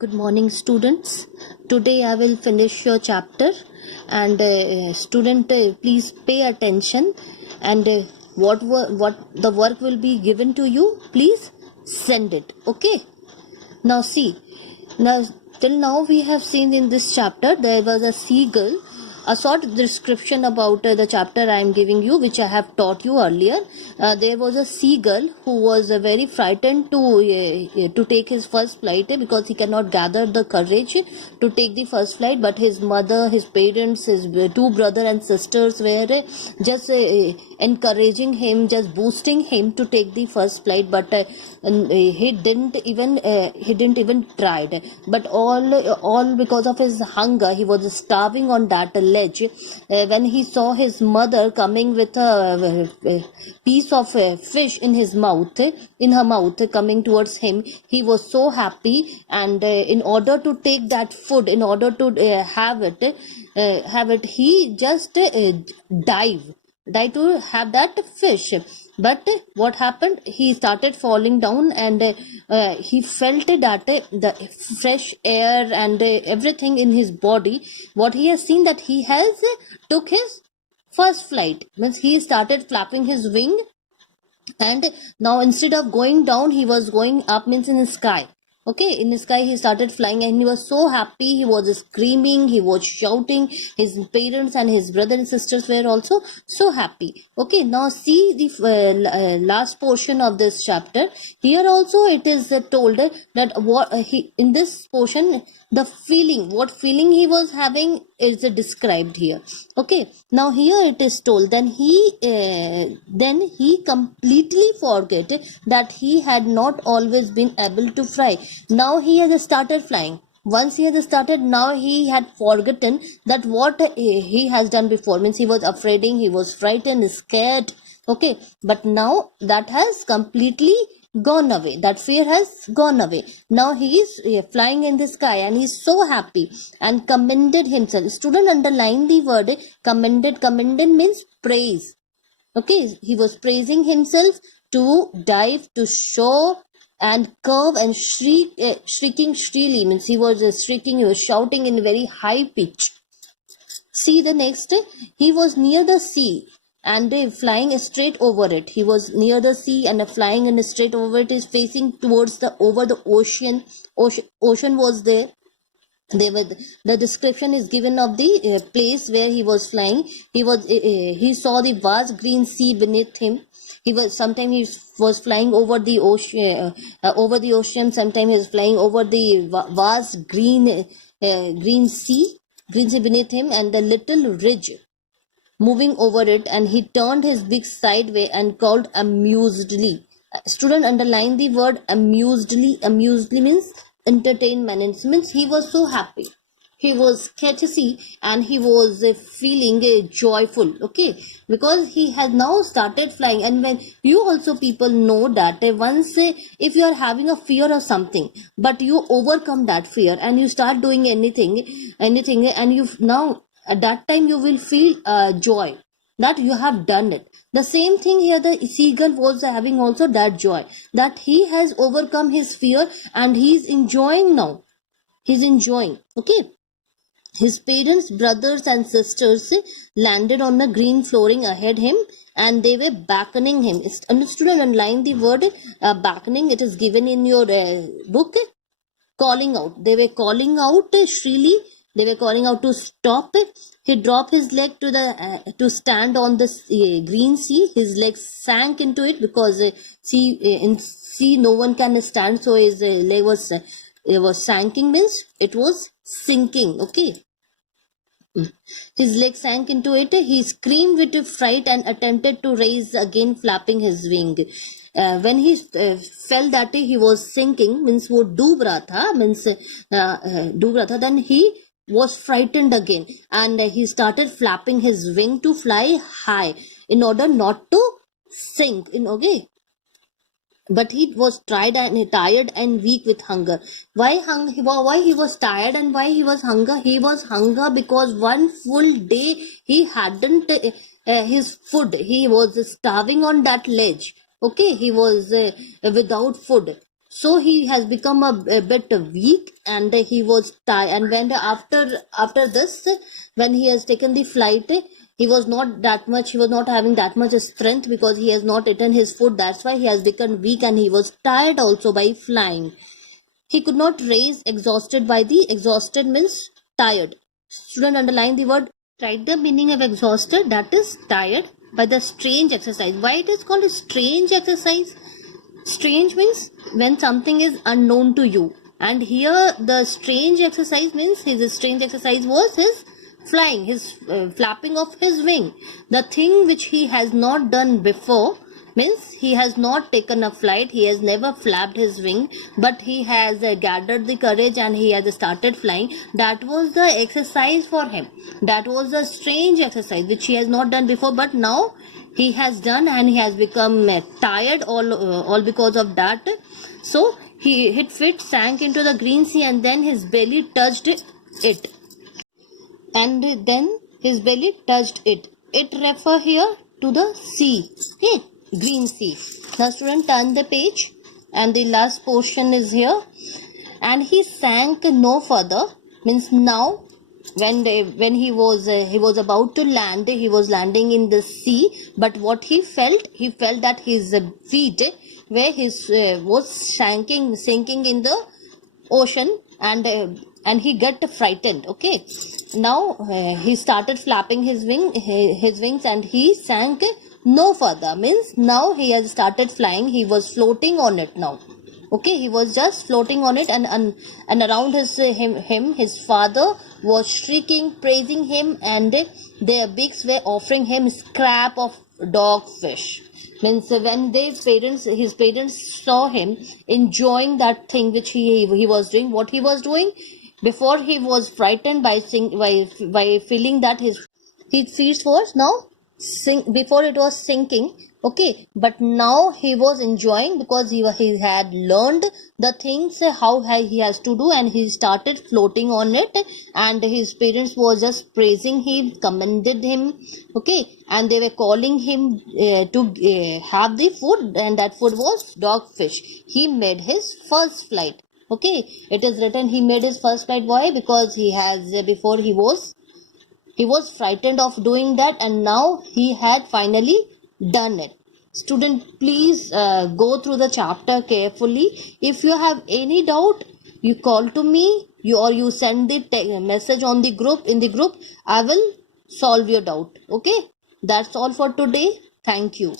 Good morning, students. Today I will finish your chapter, and student, please pay attention. And what the work will be given to you, please send it. Okay. Now see. Now till now we have seen in this chapter there was a seagull. A short description about the chapter I am giving you, which I have taught you earlier. There was a seagull who was very frightened to take his first flight because he cannot gather the courage to take the first flight. But his mother, his parents, his two brother and sisters were just encouraging him, just boosting him to take the first flight. But he didn't even tried. But all because of his hunger, he was starving on that ledge. When he saw his mother coming with a piece of fish in her mouth, coming towards him, he was so happy. And in order to take that food, in order to have it, he just dive to have that fish. But what happened, he started falling down, and he felt that the fresh air and everything in his body, what he has seen, that he has took his first flight, means he started flapping his wing. And now instead of going down, he was going up, means in the sky. Okay, in the sky he started flying, and he was so happy. He was screaming, he was shouting. His parents and his brother and sisters were also so happy. Okay, now see the last portion of this chapter. Here also it is told that what he in this portion, the feeling, what feeling he was having is described here. Okay, now here it is told, then he completely forget that he had not always been able to fly. Now he has started flying. Once he has started, now he had forgotten that what he has done before, means he was afraid, he was frightened, scared. Okay, but now that has completely gone away, that fear has gone away. Now he is flying in the sky, and he is so happy and commended himself. Student, underline the word commended. Commended means praise. Okay, he was praising himself to dive, to show and curve and shrieking shrilly, means he was shrieking, he was shouting in very high pitch. See the next, he was near the sea and flying straight over it. He was near the sea and flying and straight over it, is facing towards over the ocean. Ocean was there. The description is given of the place where he was flying. He saw the vast green sea beneath him. He was flying over the ocean. Sometimes he was flying over the vast green sea beneath him, and the little ridge moving over it, and he turned his beak sideway and called amusedly. Student, underline the word amusedly. Amusedly means entertainment. It means he was so happy. He was courtesy, and he was feeling joyful. Okay, because he has now started flying. And when you also people know that once if you are having a fear of something, but you overcome that fear and you start doing anything, and you now at that time you will feel joy that you have done it. The same thing here, the seagull was having also that joy, that he has overcome his fear and he is enjoying now. He's enjoying. Okay. His parents, brothers and sisters landed on the green flooring ahead him, and they were beckoning him. Understood and underline the word beckoning. It is given in your book. Calling out. They were calling out shrilly. They were calling out to stop. He dropped his leg to stand on the green sea. His legs sank into it because in sea no one can stand. So his leg was sinking, means it was sinking. Okay. His leg sank into it. He screamed with fright and attempted to rise again, flapping his wing. When he felt that he was sinking, means wo डूब रहा था, means डूब रहा था, then he was frightened again, and he started flapping his wing to fly high in order not to sink. Okay. But he was tired and weak with hunger. Why he was tired and why he was hunger? He was hunger because one full day he hadn't his food. He was starving on that ledge. Okay, he was without food. so he has become a bit weak, and he was tired. And when after this, when he has taken the flight, he was not having that much strength, because he has not eaten his food. That's why he has become weak, and he was tired also by flying. He could not raise, exhausted by the exhausted means tired. Student, underline the word. Write the meaning of exhausted, that is tired, by the strange exercise. Why it is called a strange exercise? Strange means when something is unknown to you, and here the strange exercise means his strange exercise was his flying, his flapping of his wing. The thing which he has not done before means he has not taken a flight, he has never flapped his wing, but he has gathered the courage and he has started flying. That was the exercise for him. That was a strange exercise which he has not done before, but now he has done, and he has become tired, all because of that. So he hit fit, sank into the green sea, and then his belly touched it. And then his belly touched it. It refer here to the sea, okay, green sea. Now student, turn the page, and the last portion is here. And he sank no further, means now when he was about to land, he was landing in the sea. But what he felt that his feet where his was sinking in the ocean, and he got frightened. Okay, now he started flapping his wings, and he sank no further, means now he has started flying. He was floating on it now. Okay, he was just floating on it, and around his father was shrieking, praising him, and their beaks were offering him scrap of dogfish. Means when his parents saw him enjoying that thing which he was doing, what he was doing before, he was frightened by feeling that his feet was now before it was sinking. Okay, but now he was enjoying, because he had learned the things how he has to do, and he started floating on it, and his parents were just praising him, commended him. Okay, and they were calling him to have the food, and that food was dogfish. He made his first flight. Okay, it is written he made his first flight. Why? Because he has before he was frightened of doing that, and now he had finally done it. Student, please go through the chapter carefully. If you have any doubt, you call to me, you send the message on the group, in the group. I will solve your doubt. Okay, that's all for today. Thank you.